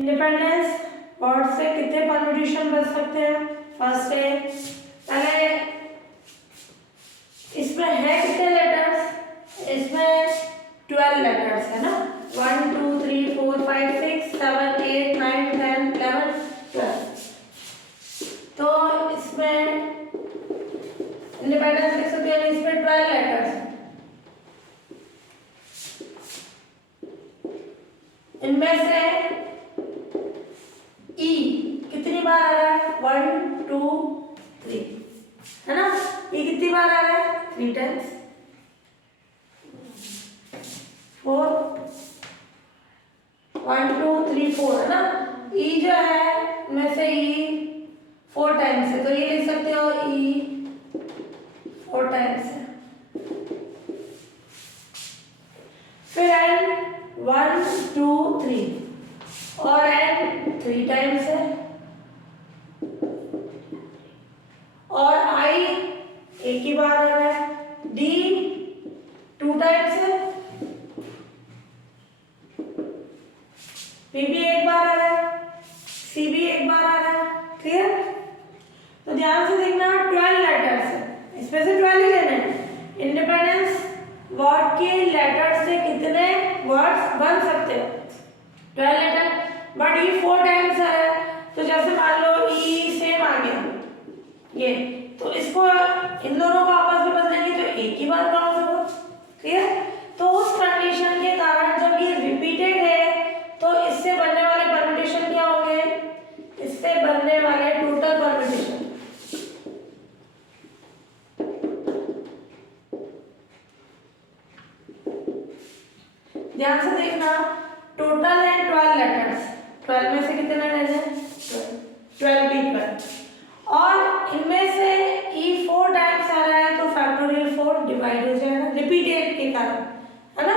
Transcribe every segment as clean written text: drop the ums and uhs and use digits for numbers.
Independence word से कितने permutation बन सकते हैं? फर्स्ट है, पहले इसमें है कितने लेटर्स? इसमें 12 लेटर्स है ना, 1 2 3 4 5 6 7 8 9 10 11 12। तो इसमें इंडिपेंडेंस लिख सकते हैं, इसमें 12 लेटर्स हैं। इनमें से ई कितनी बार आ रहा है? 1 2 3 है ना। ई कितनी बार आ रहा है? 3 टाइम्स। 4 1 2 3 4 है ना। ई जो है में से ई 4 टाइम्स है, तो ये लिख सकते हो ई 4 टाइम्स है। फिर एन 1 2 3 और एन 3 टाइम्स है, और आई एक ही बार आ रहा है। डी 2 टाइम्स है, पी भी एक बार आ रहा है, सी भी एक बार आ रहा है। क्लियर? तो ध्यान से देखना, 12 लेटर्स है, इसमें से 12 ही लेने हैं। इंडिपेंडेंस वर्ड के लेटर से कितने वर्ड्स बन सकते हैं? 12 लेटर, बट ये 4 टाइम्स आ रहा है, तो जैसे मान लो ई सेम आ गया ये, तो इसको इन दोनों को आपस में बदलेंगे तो एक ही बार काउंट होगा। क्लियर? तो उस कंडीशन के कारण जब ये रिपीटेड है तो इससे बनने वाले परम्यूटेशन क्या होंगे? इससे बनने वाले टोटल परम्यूटेशन, ध्यान से देखना, टोटल है 12 लेटर्स, 12 में से कितने लेने हैं? 12 भी 12, और इनमें से ई 4 टाइम्स आ रहा है तो फैक्टोरियल 4 डिवाइड हो जाएगा रिपीटेड के कारण, है ना।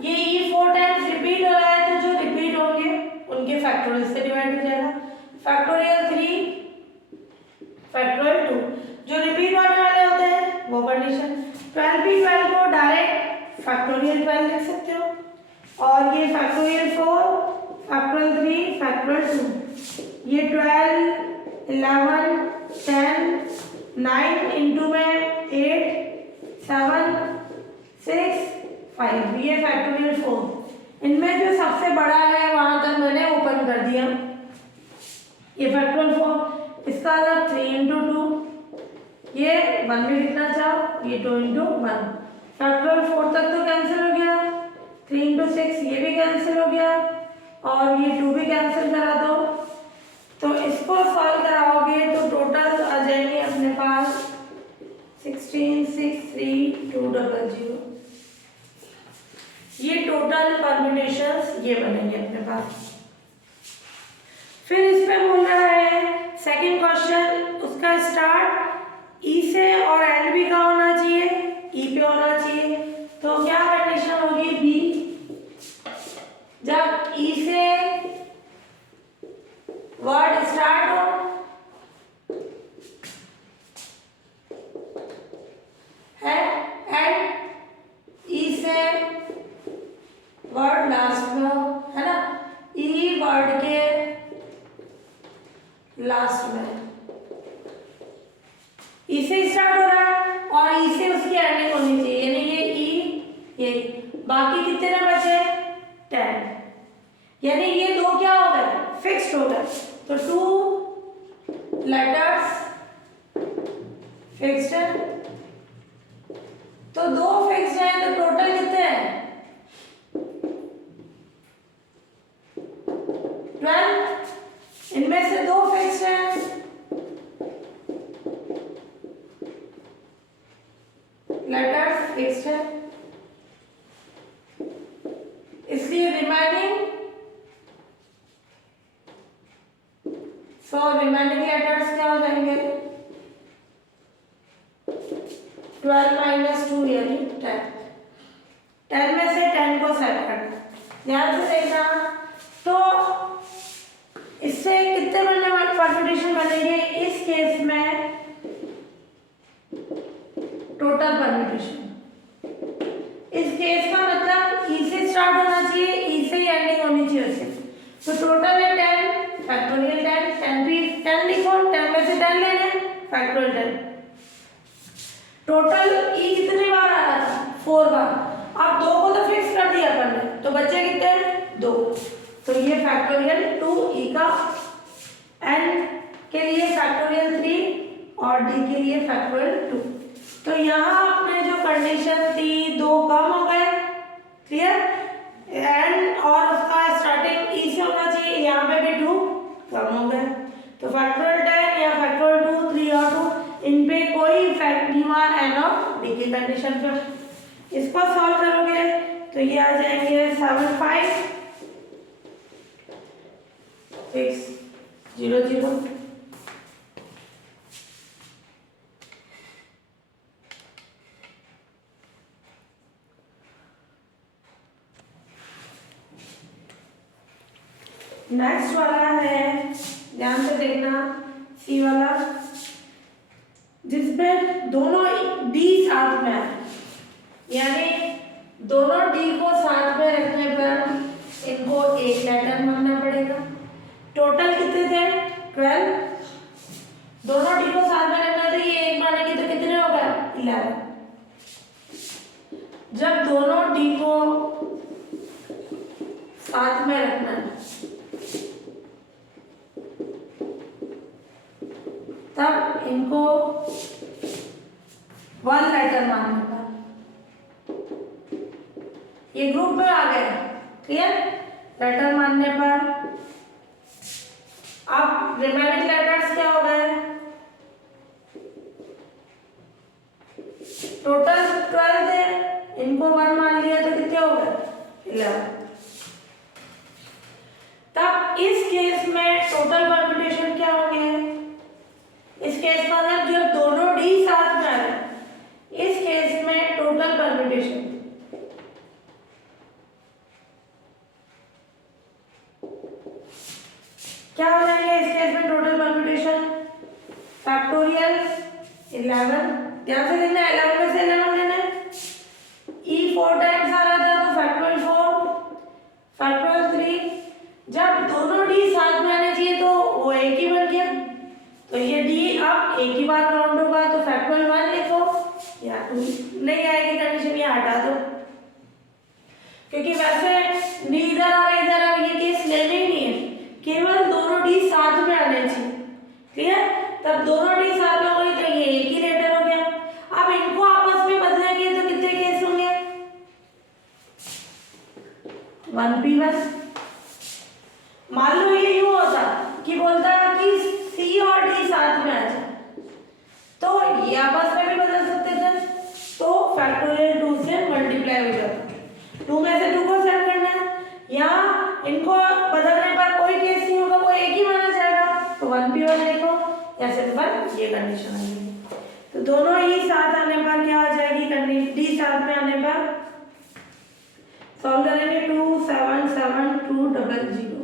ये ई 4 टाइम्स रिपीट हो रहा है तो जो रिपीट होंगे उनके फैक्टोरियल से डिवाइड हो जाएगा। फैक्टोरियल 3 फैक्टोरियल 2, जो रिपीट होने वाले होते हैं वो कंडीशन। 12 भी 12 को डायरेक्ट फैक्टोरियल 12 लिख सकते हो, और ये फैक्टोरियल 4 फैक्टोरियल 3 फैक्टोरियल 2, ये 12 11 10 9 इंटू में 8 7 6 5, ये फैक्टोरियल 4। इनमें जो सबसे बड़ा है वहां तक मैंने ओपन कर दिया, ये फैक्टोरियल 4, इसका अलग 3 इंटू 2, ये 1 भी लिखना चाहो, ये 2 इंटू 1। फैक्टोरियल 4 तक तो कैंसिल हो गया, 3 इंटू 6 ये भी कैंसिल हो गया, और ये 2 भी कैंसिल करा दो। तो इसको सॉल्व कराओगे तो टोटल आ जाएंगे अपने पास 16 6 3 2 0 0। ये टोटल परम्यूटेशंस ये बनेंगे अपने पास। फिर इस पे बोल रहा है सेकंड क्वेश्चन, उसका स्टार्ट ई से और एंड भी कहाँ होना चाहिए? ई पे होना चाहिए। तो क्या कंडीशन होगी? बी, जब ई से वर्ड स्टार्ट हो है, एंड ई से वर्ड लास्ट में हो, है ना। ई वर्ड के लास्ट में, ई से स्टार्ट हो रहा है और ई से उसकी एंडिंग होनी चाहिए, यानी ये ई ये, बाकी कितने ना बचे? 10, यानी ये दो क्या हो गए? फिक्स्ड हो गए। तो 2 लेटर्स फिक्स्ड है, तो 2 फिक्स्ड है, तो टोटल कितने हैं? 12। इनमें से 2 फिक्स्ड हैं, लेटर्स फिक्स्ड है, इसलिए रिमेनिंग, रिमेनिंग लेटर्स क्या हो जाएंगे? 12 माइनस 2 यानी 10। 10 में से 10 को सेट करना, ध्यान से देखना। तो इससे कितने बनने वाले परम्यूटेशन बनेंगे? इस केस में टोटल परम्यूटेशन, इस केस का मतलब ई से स्टार्ट होना चाहिए, ई से ही एंडिंग होनी चाहिए उससे, तो टोटल है 10 फैक्टोरियल 10। टोटल ई कितने बार आ रहा था? 4 बार। अब 2 को तो फिक्स कर दिया अपन ने, तो बचे कितने? 2। तो ये फैक्टोरियल 2 का एन के लिए फैक्टोरियल 3 और डी के लिए फैक्टोरियल 2। तो यहाँ अपने जो कंडीशन थी 2 कम हो गए, क्लियर, एन और उसका स्टार्टिंग ई से होना चाहिए, यहाँ पे भी 2 कम हो गए। तो फैक्टोरियल 10 या फैक्टोरियल 2, 3 और 2, इन पे कोई इफेक्ट नहीं हुआ एन और डी की कंडीशन पे। इसको सॉल्व करोगे तो ये आ जाएंगे 7 5 6 0 0। नेक्स्ट वाला है, ध्यान से देखना, सी वाला, जिसमें दोनों डी साथ में है, यानी दोनों डी को साथ में रखने पर इनको एक लेटर मानना पड़ेगा। टोटल कितने थे? 12। दोनों डी को साथ में रखना तो ये एक मानेंगे तो कितने हो गए? 11। जब दोनों डी को साथ में रखना है तब इनको 1 लेटर मानने पर ये ग्रुप में आ गए, क्लियर। लेटर मानने पर अब रिमेनिंग लेटर्स क्या हो गए? टोटल 12 थे, इनको 1 मान लिया तो कितने हो गए? 11। तब इस केस में टोटल परम्यूटेशन क्या होंगे? इस केस में अगर जब दोनों डी साथ में आ रहे हैं, इस केस में टोटल परम्यूटेशन क्या हो जाएंगे? इस केस में टोटल परम्यूटेशन फैक्टोरियल 11। ध्यान से देखना, 11 में से 11 लेना है। ई 4 टाइम्स आ रहा था तो फैक्टोरियल 4, फैक्टोरियल 3। जब दोनों डी साथ में आने चाहिए तो वो एक ही बन गया, तो ये डी अब एक ही बार काउंट होगा, तो फैक्टोरियल 1 लिखो या 2 नहीं आएगी कंडीशन, ये हटा दो, क्योंकि वैसे डी इधर और इधर और ये केस लेने ही नहीं है, केवल दोनों डी साथ में आने चाहिए, क्लियर। तब दोनों डी साथ में होगी तो ये एक ही लेटर हो गया। अब इनको आपस में बदलेंगे तो कितने केस होंगे? 1p1। मान लो ये यूं होता कि बोलता कि सी और डी साथ में आ जाए, तो ये आपस में भी बदल सकते थे, तो फैक्टोरियल 2 से मल्टीप्लाई हो जाता। 2 में से 2 को सेट करना है, यहाँ इनको बदलने पर कोई केस नहीं होगा, वो एक ही माना जाएगा, तो 1p1 लिखो या सिंपल ये कंडीशन आएगी। तो दोनों ही साथ आने पर क्या आ जाएगी कंडीशन? डी साथ में आने पर सॉल्व करेंगे 2 7 7 2 0 0।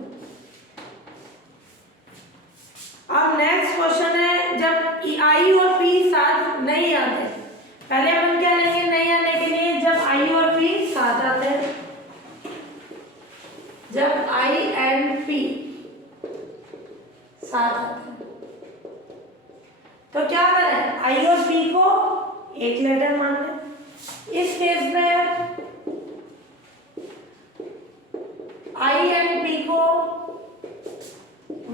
अब नेक्स्ट क्वेश्चन है, जब आई और पी साथ नहीं आते, पहले अपन क्या लेंगे नहीं आने के लिए? जब आई और पी साथ आते हैं, जब आई एंड पी साथ आते हैं तो क्या करें? आई और पी को एक लेटर मान लें। इस केस में आई एंड पी को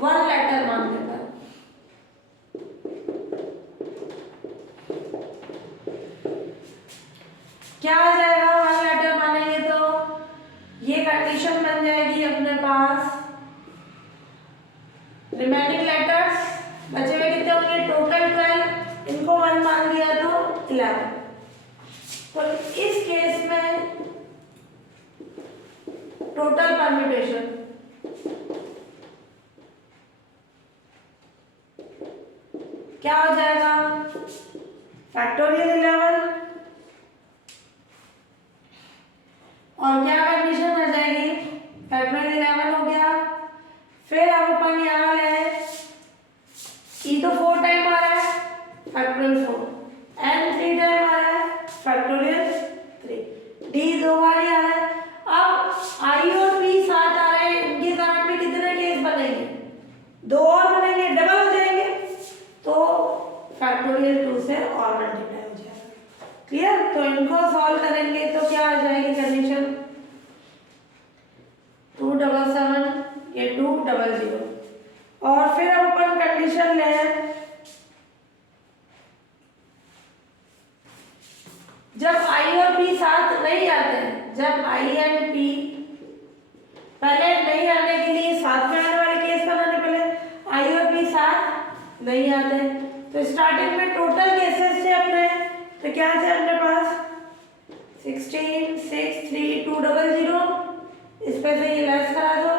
1 लेटर मान लेता है। क्या आ जाएगा? 1 लेटर मानेंगे तो ये कंडीशन बन जाएगी अपने पास। रिमेनिंग लेटर्स बचे हुए कितने होंगे? टोटल 12, इनको 1 मान लिया तो 11। तो इस केस में टोटल परम्यूटेशन क्या हो जाएगा? फैक्टोरियल 11 और क्या कंडीशन आ जाएगी? फैक्टोरियल 11 हो गया। फिर अब अपन यहाँ ले ई तो 4 टाइम आ रहा है, फैक्टोरियल 4, एन 3 टाइम आ रहा है, फैक्टोरियल 3, डी 2 बार ही आ रहा है। अब आई और पी साथ आ रहे हैं, इनके कारण में कितने केस बनेंगे? 2 और बनेंगे, डबल हो जाएंगे, तो फैक्टोरियल 2 से और मल्टीप्लाई हो जाएगा। क्लियर? तो इनको सॉल्व करेंगे तो क्या आ जाएगी कंडीशन 277 ये 200 और फिर अब अपन कंडीशन ले जब आई और पी साथ नहीं आते हैं, जब आई एंड पी पहले नहीं आने के लिए साथ में आने वाले केस बनाने, पहले आई और पी साथ नहीं आते तो स्टार्टिंग में टोटल केसेस थे अपने, तो क्या थे अपने पास 16 6 3 200, इस पे से ये लेस करा दो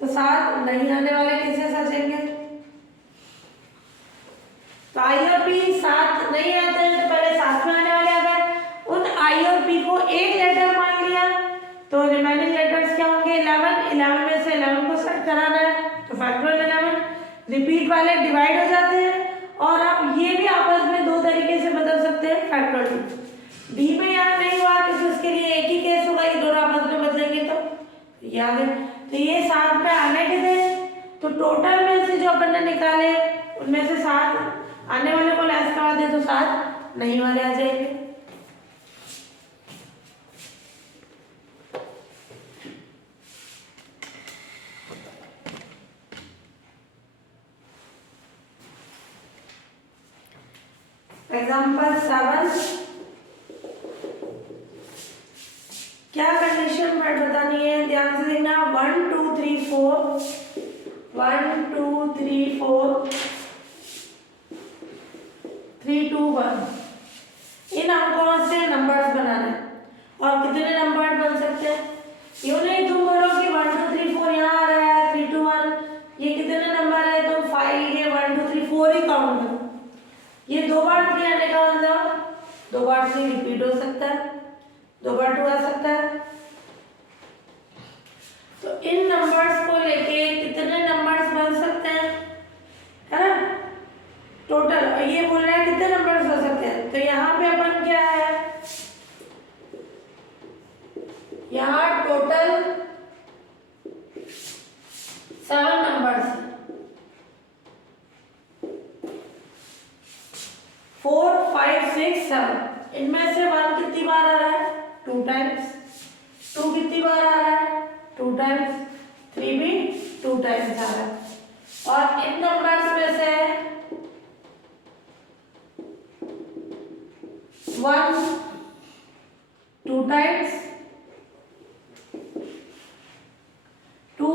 तो साथ नहीं आने वाले केसेस आ जाएंगे। तो आई और पी साथ नहीं आते हैं तो पहले साथ में आने वाले आ गए, उन आई और पी को एक लेटर मान लिया तो रिमेनिंग लेटर्स क्या होंगे 11 में से 11 को सेट कराना है तो फैक्टोरियल 11 रिपीट वाले डिवाइड हो जाते हैं और आप ये भी आपस में दो तरीके से बदल सकते हैं फैक्टोरियल। बी में याद नहीं हुआ क्योंकि उसके लिए एक ही केस होगा कि दोनों आपस में बदलेंगे तो याद है। तो ये साथ में आने के थे तो टोटल में से जो अपन ने निकाले उनमें से साथ आने वाले को लेस करवा दे तो साथ नहीं वाले आ जाएंगे। एग्जाम्पल 7 क्या कंडीशन पर बतानी है ध्यान से देखना 1 2 3 4 1 2 3 4 3 2 1 इन अंकों से नंबर्स बनाना है और कितने नंबर बन सकते हैं यूं नहीं तुम बोलो कि 1 2 3 4 यहाँ आ रहा है 3 2 1 ये कितने नंबर है तो 5 ये 1 2 3 4 ही काउंट करो। ये 2 बार 3 आने का मतलब 2 बार 3 रिपीट हो सकता है 2 बार 2 आ सकता है। तो इन नंबर्स को लेके कितने नंबर्स बन सकते हैं है ना टोटल ये बोल रहा है कितने नंबर्स हो सकते हैं तो यहाँ पे अपन क्या है यहाँ टोटल 7 नंबर्स 4 5 6 7 इनमें से 1 कितनी बार आ रहा है 2 टाइम्स 2 कितनी बार आ रहा है 2 टाइम्स 3 भी 2 टाइम्स आ रहा है और इन नंबर्स में से 1 2 टाइम्स 2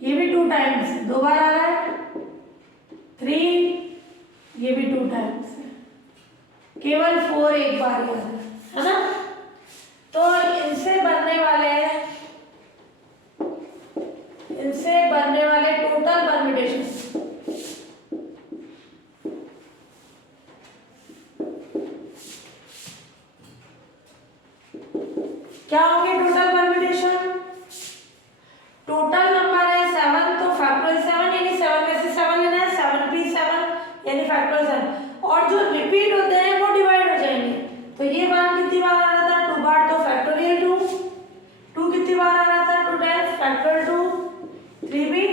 ये भी 2 टाइम्स 2 बार आ रहा है 3 ये भी 2 टाइम्स केवल 4 एक बार ही आ रहा है ना। तो इनसे बनने वाले टोटल परम्यूटेशन क्या होंगे टोटल परम्यूटेशन टोटल नंबर है 7 तो फैक्टोरियल 7 यानी 7 में से 7 लेना है 7 भी 7 यानी फैक्टोरियल 7 और जो रिपीट होते हैं वो डिवाइड हो जाएंगे। तो ये 1 कितनी बार आ रहा था 2 बार तो फैक्टोरियल 2 2 कितनी बार आ रहा था 2 टाइम्स फैक्टोरियल 2 3 भी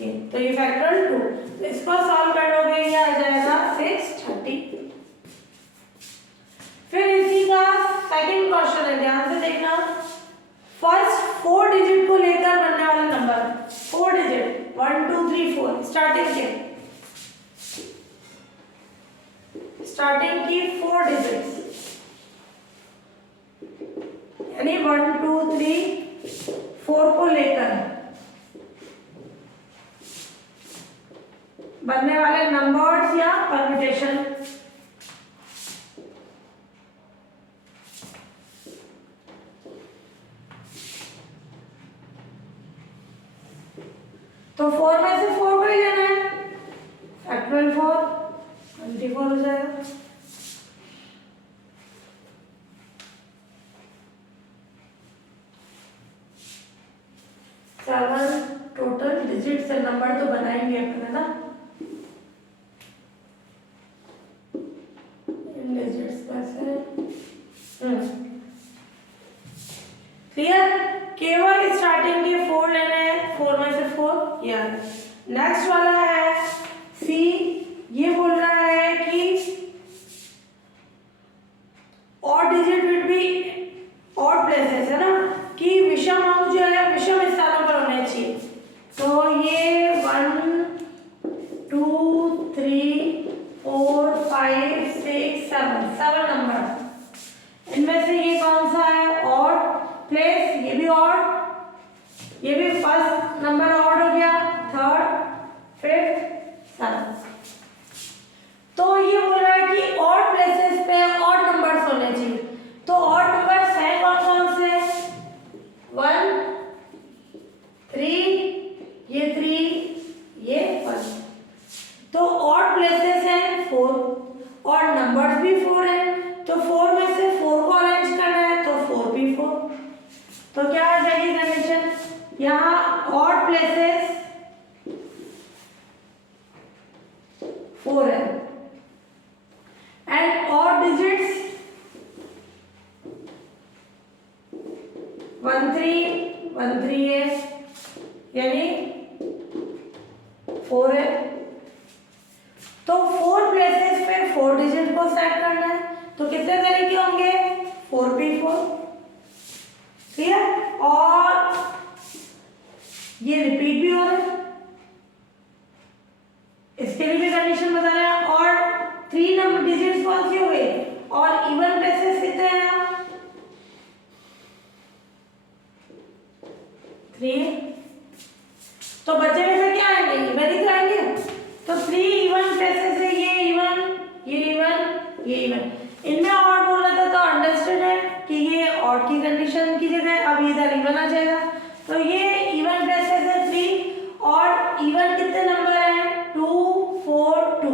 ये तो ये फैक्टोरियल 2 तो इसको सॉल्व करोगे ये आ जाएगा 630। फिर इसी का सेकंड क्वेश्चन है ध्यान से देखना फर्स्ट 4 डिजिट को लेकर बनने वाला नंबर 4 डिजिट 1 2 3 4 स्टार्टिंग की 4 डिजिट्स यानी 1 2 3 4 को लेकर बनने वाले नंबर्स या परम्यूटेशन तो 4 में से 4 को ही लेना है फैक्टोरियल 4 24 हो जाएगा। टोटल डिजिट से नंबर तो बनाएंगे अपने ना इन डिजिट्स में से क्लियर केवल स्टार्टिंग के 4 लेने हैं 4 में से 4 यार नेक्स्ट वाला है सी ये बोल रहा है कि odd digit will be odd places, है ना, कि विषम अंक जो है विषम स्थानों पर होने चाहिए। तो ये 1 2 3 4 5 6 7 नंबर, इनमें से ये कौन सा है ऑड प्लेस, ये भी ऑड, ये भी फर्स्ट नंबर ऑड हो गया, थर्ड फिफ्थ सेवंथ। तो ये बोल रहा है कि ऑड प्लेसेस पे ऑड नंबर्स होने चाहिए। तो ऑड नंबर्स हैं कौन कौन से, 1 3, ये 3, ये 1। तो ऑड प्लेसेस हैं 4, और नंबर्स भी 4 है। तो 4 में से 4 को अरेंज करना है, तो 4 भी 4। तो क्या आ जाएगी कंडीशन, यहाँ ऑड प्लेसेस 4 है एंड ऑड डिजिट्स 1 3 है, यानी 4 है। तो 4 प्लेसेस पे 4 डिजिट को सेट करना है। तो कितने तरीके होंगे, 4p4, ठीक है, और ये रिपीट भी हो रहा है, इसके लिए भी कंडीशन बता रहे हैं। और 3 नंबर डिजिट्स कौन सी हो गई, और इवन प्लेसेस कितने हैं, 3। तो बचे में से क्या आएंगे, इवन ही आएंगे। तो 3 इवन प्लेसेस है, ये इवन, ये इवन, ये इवन। इनमें ऑड बोल रहा था तो अंडरस्टूड है कि ये ऑड की कंडीशन की जगह अब इधर इवन आ जाएगा। तो ये इवन प्लेसेस है 3, और इवन कितने नंबर है, 2 4 2,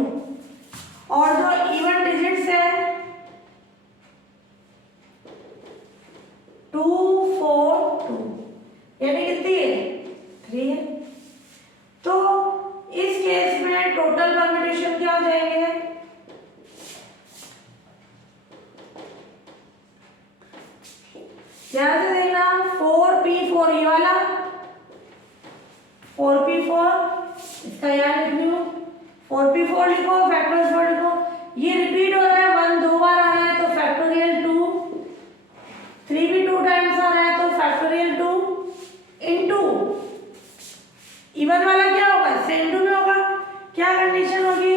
और जो इवन डिजिट्स है 2 4 2, यानी कितनी है, 3 है। तो इस केस में टोटल परम्यूटेशन क्या हो जाएंगे, ध्यान से देखना, 4p4 ये वाला 4p4, इसका यहाँ लिख लो, 4p4 लिखो, फैक्टोरियल 4 लिखो। ये रिपीट हो रहा है, 1 2 बार आ रहा है तो फैक्टोरियल 2, 3 भी 2 टाइम्स आ रहा है तो फैक्टोरियल 2 इनटू इवन वाला क्या होगा, सेम 2 में होगा। क्या कंडीशन होगी,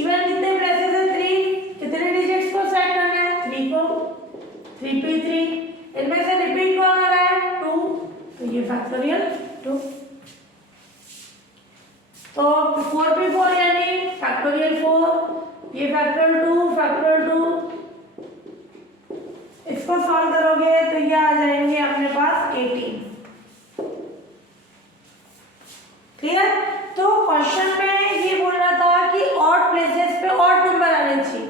इवन कितने प्लेसेस है, 3, कितने डिजिट्स को सेट करना है, 3 को, 3p3, इनमें से रिपीट कौन आ रहा है, 2, तो ये फैक्टोरियल 2। तो 4p4 यानी फैक्टोरियल 4, ये फैक्टोरियल 2 फैक्टोरियल 2, इसको सॉल्व करोगे तो ये आ जाएंगे अपने पास 18, ठीक है। तो क्वेश्चन में ये बोल रहा था कि ऑड प्लेसेस पे ऑड नंबर आने चाहिए।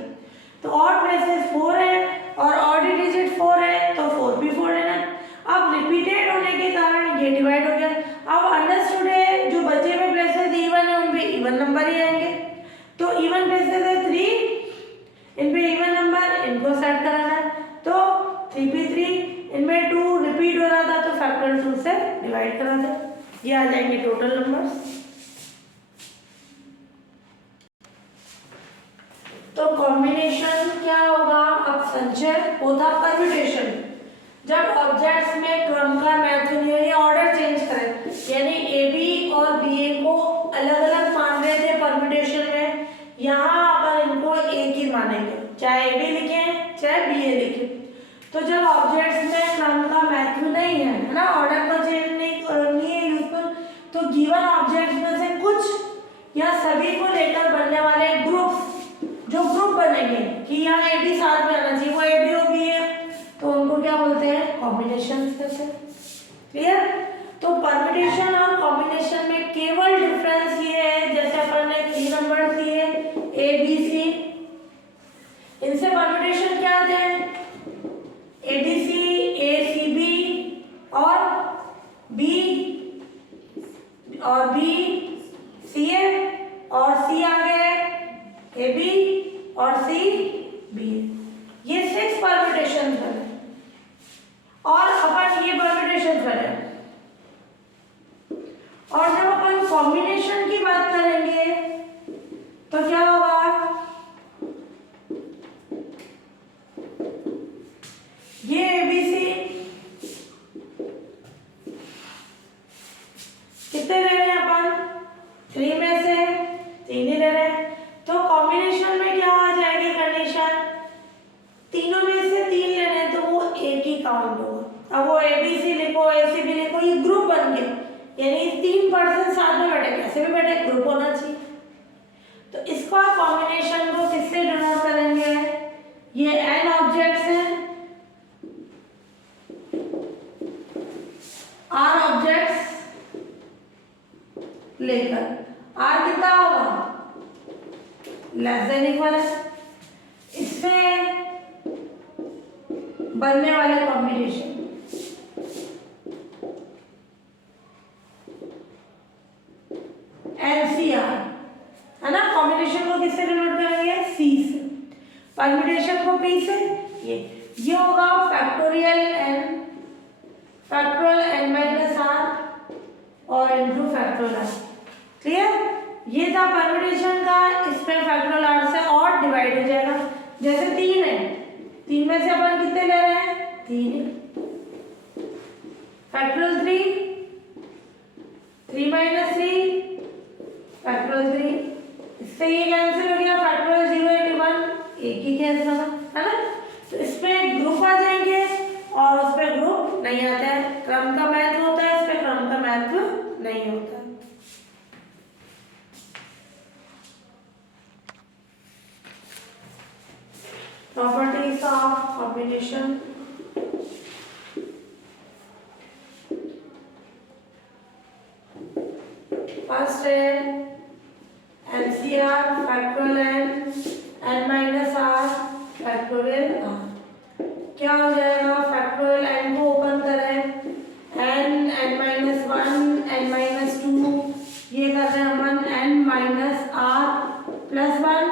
तो ऑड प्लेसेस 4 है और ऑड डिजिट 4 है, तो 4p4 लेना। अब रिपीटेड होने के कारण ये डिवाइड हो गया। अब अंडरस्टूड है, जो बचे हुए प्लेसेस इवन है उनपे इवन नंबर ही आएंगे। तो इवन प्लेसेस है 3, इनपे इवन नंबर, इनको सेट कराना है। तो 3p3, इनमें 2 रिपीट हो रहा था तो फैक्टोरियल 2 से डिवाइड करा दे, ये आ जाएंगे टोटल नंबर्स। तो कॉम्बिनेशन क्या होगा, अब संचय होता परम्यूटेशन, जब ऑब्जेक्ट्स में क्रम का मैथ या ऑर्डर चेंज करें, यानी ए बी और बी ए को अलग अलग मान रहे थे परम्यूटेशन में, यहाँ अपन इनको एक ही मानेंगे, चाहे ए बी लिखें चाहे बी ए लिखें। तो जब ऑब्जेक्ट्स में क्रम का मैथ नहीं है ना, ऑर्डर को चेंज नहीं है यूजफुल, तो गिवन ऑब्जेक्ट्स में से कुछ या सभी को लेकर बनने वाले ग्रुप, जो ग्रुप बनेंगे कि यहाँ ए बी साथ में आना चाहिए, वो ए बी और बी है, तो उनको क्या बोलते हैं, कॉम्बिनेशन कहते हैं, क्लियर। तो परम्यूटेशन और कॉम्बिनेशन में केवल डिफरेंस ये है, जैसे अपन ने 3 नंबर दिए ए बी सी, इनसे परम्यूटेशन क्या आते हैं, A D C, A C B और बी और बी सी ए, और सी आगे ए बी और सी बी, ये 6 परम्यूटेशन बने और अपन ये परम्यूटेशन बने। और जब अपन कॉम्बिनेशन की बात करेंगे यानी 3 पर्सन साथ में बैठे, कैसे भी बैठे, ग्रुप होना चाहिए। तो इसको कॉम्बिनेशन को किससे डिनोट करेंगे, ये n ऑब्जेक्ट्स हैं, r ऑब्जेक्ट्स लेकर, r कितना होगा, लेस देन इक्वल है, इसमें बनने वाले कॉम्बिनेशन NCR है ना। कॉम्बिनेशन को किससे डिनोट करेंगे, C से, परम्यूटेशन को P से। ये होगा फैक्टोरियल n माइनस r और इनटू फैक्टोरियल r। क्लियर, ये था परम्यूटेशन का, इसमें फैक्टोरियल r से और डिवाइड हो जाएगा। जैसे 3 है, 3 में से अपन कितने ले रहे हैं, 3, फैक्टोरियल 3 माइनस 3 फैक्टोरियल 3, इससे ये कैंसिल हो गया, फैक्टोरियल 081 एक ही कैंसिल होगा, है ना। तो इसमें ग्रुप आ जाएंगे और उस पे ग्रुप नहीं आता है, क्रम का महत्व होता है, इस पे क्रम का महत्व नहीं होता। प्रॉपर्टीज ऑफ कॉम्बिनेशन, फर्स्ट है NCR factorial n minus r factorial r। क्या हो जाएगा, फैक्टोरियल n को ओपन करें, n माइनस 1 n माइनस 2, ये कर रहे हैं अपन n माइनस r प्लस 1,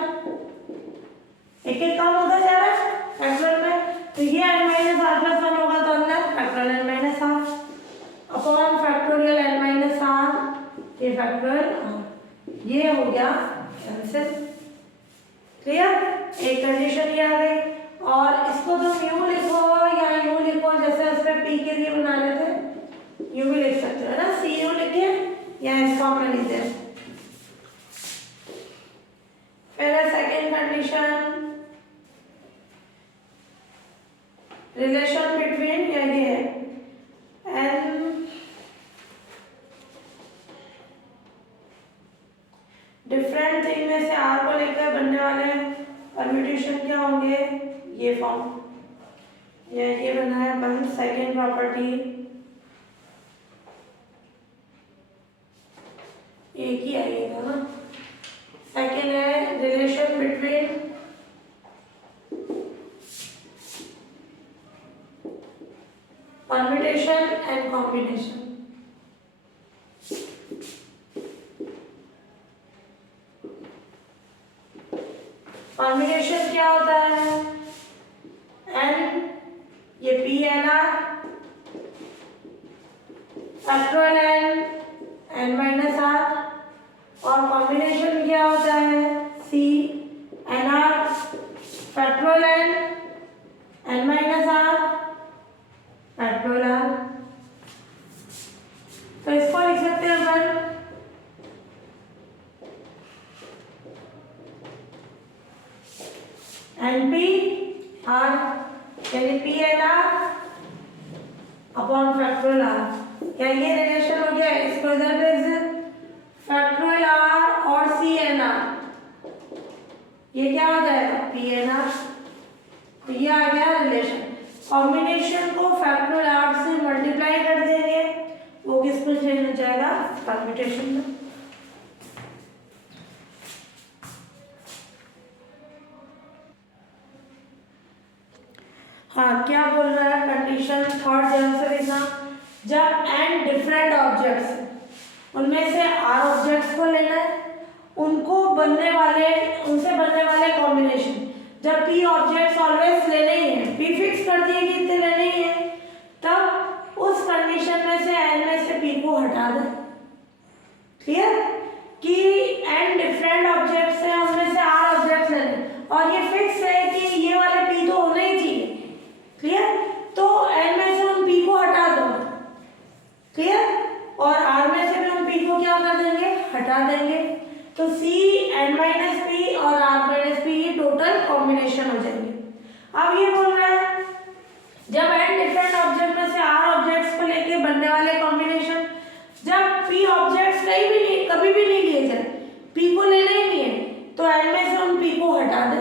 एक एक कम होता जा रहा है फैक्टोरियल में, तो ये n माइनस r प्लस 1 होगा, तो अंदर factorial n minus r upon factorial n minus r, ये फैक्टोरियल r, ये हो गया कैंसिल। क्लियर, एक कंडीशन ये आ गई। और इसको तुम यू लिखो या यू लिखो, जैसे उसमें पी के लिए बना रहे थे, यू भी लिख सकते हो ना, सी यू लिखे या इस फॉर्म में लिख दे। फिर है सेकेंड कंडीशन, रिलेशन बिटवीन, या ये है एन डिफरेंट थिंग में से आर को लेकर बनने वाले परम्यूटेशन क्या होंगे, ये फॉर्म, ये बना है अपन सेकेंड प्रॉपर्टी, एक ही आइएगा ना। सेकेंड है relation between permutation and combination. Permutation क्या होता है, n, ये PNR factorial n minus r, और कॉम्बिनेशन क्या होता है, CNR factorial n minus r factorial r। तो इसको लिख सकते हैं अपन NP r, यानी PNR अपॉन फैक्टोरियल r। क्या ये रिलेशन हो गया, इसको इधर भेज दे, फैक्टोरियल r और CNR, ये क्या हो जाएगा, PNR। तो ये आ गया रिलेशन। कॉम्बिनेशन को फैक्टोरियल r से मल्टीप्लाई कर देंगे, वो किस पर चेंज हो जाएगा, परम्यूटेशन में। हाँ, क्या बोल रहा है कंडीशन थर्ड, ध्यान से देखना, जब n डिफरेंट ऑब्जेक्ट्स, उनमें से r ऑब्जेक्ट्स को लेना है, उनसे बनने वाले कॉम्बिनेशन, जब p ऑब्जेक्ट्स ऑलवेज लेने ही है, p फिक्स कर दिए कि इतने लेने ही है, तब उस कंडीशन में से n में से p को हटा दें। क्लियर, कि n डिफरेंट ऑब्जेक्ट्स हैं, उनमें से r ऑब्जेक्ट्स लेने, और ये फिक्स है कि ये वाले p तो होने ही चाहिए। क्लियर, तो n में से उन p को हटा दो। क्लियर, और r में से भी उन p को क्या कर देंगे, हटा देंगे। तो c n माइनस p और r minus p total combination हो जाएंगे। अब ये बोल रहा है जब n डिफरेंट ऑब्जेक्ट में से r ऑब्जेक्ट्स को लेके बनने वाले कॉम्बिनेशन, जब कभी भी नहीं लिए जाए, पी को लेना ही नहीं है, तो एन में से उन पी को हटा दे,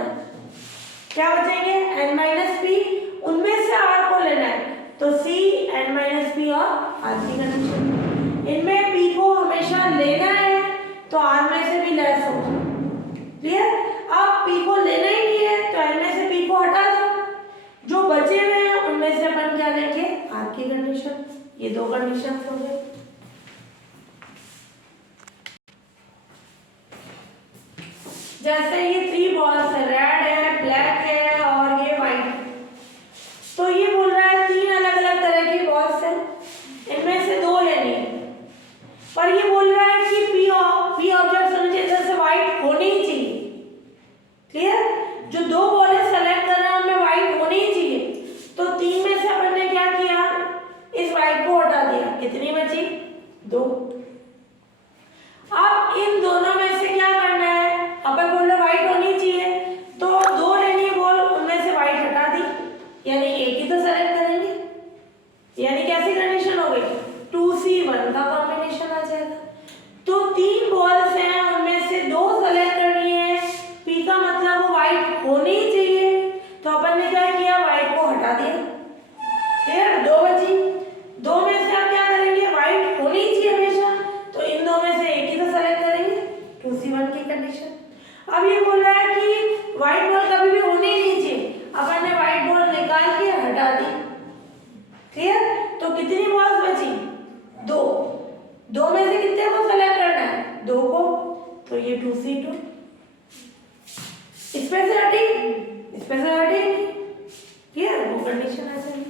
क्या बचेंगे एन माइनस पी, उनमें से आर को लेना है तो सी एन माइनस पी और आर की कंडीशन। इनमें पी को हमेशा लेना है तो आर में से भी लेस होगा, क्लियर। अब पी को लेना ही नहीं है तो एन में से पी को हटा दो, जो बचे हुए हैं उनमें से अपन क्या लेंगे आर की कंडीशन। ये दो कंडीशन हो गए। जैसे ये 3 बॉल्स है, रेड है, ब्लैक है और ये व्हाइट, तो ये बोल रहा है 3 अलग अलग तरह की बॉल्स है, इनमें से 2 लेनी है, पर ये बोल रहा है कि पी ऑब्जेक्ट होने चाहिए, जैसे व्हाइट होनी ही चाहिए, क्लियर। जो 2 बॉलें सेलेक्ट कर रहे हैं उनमें व्हाइट होनी ही चाहिए, तो 3 में से अपन ने क्या किया, इस व्हाइट को हटा दिया, कितनी बची 2। अब इन दोनों में से क्या करना है, अपन बोल रहे व्हाइट होनी चाहिए तो 2 लेनी है बॉल, उनमें से व्हाइट हटा दी, यानी एक ही तो सेलेक्ट करेंगे, यानी कैसी कंडीशन हो गई 2C1 का कॉम्बिनेशन आ जाएगा। तो 3 बॉल्स हैं उनमें से 2 सेलेक्ट करनी है, पी का मतलब वो व्हाइट होनी ही चाहिए, तो अपन ने क्या किया व्हाइट को हटा दिया, क्लियर। 2 बची, 2 में से आप क्या करेंगे व्हाइट होनी ही चाहिए हमेशा, तो इन 2 में से एक ही तो सेलेक्ट करेंगे 2C1 की कंडीशन। अब ये बोल रहा है कि व्हाइट बॉल कभी भी होनी ही नहीं चाहिए, अपन ने व्हाइट बॉल निकाल के हटा दी, क्लियर। तो कितनी बॉल्स बची 2, 2 में से कितने को सेलेक्ट करना है 2 को, तो ये 2C2, इसमें से हटी, इसमें से हटी, क्लियर, वो कंडीशन आ जाएगी।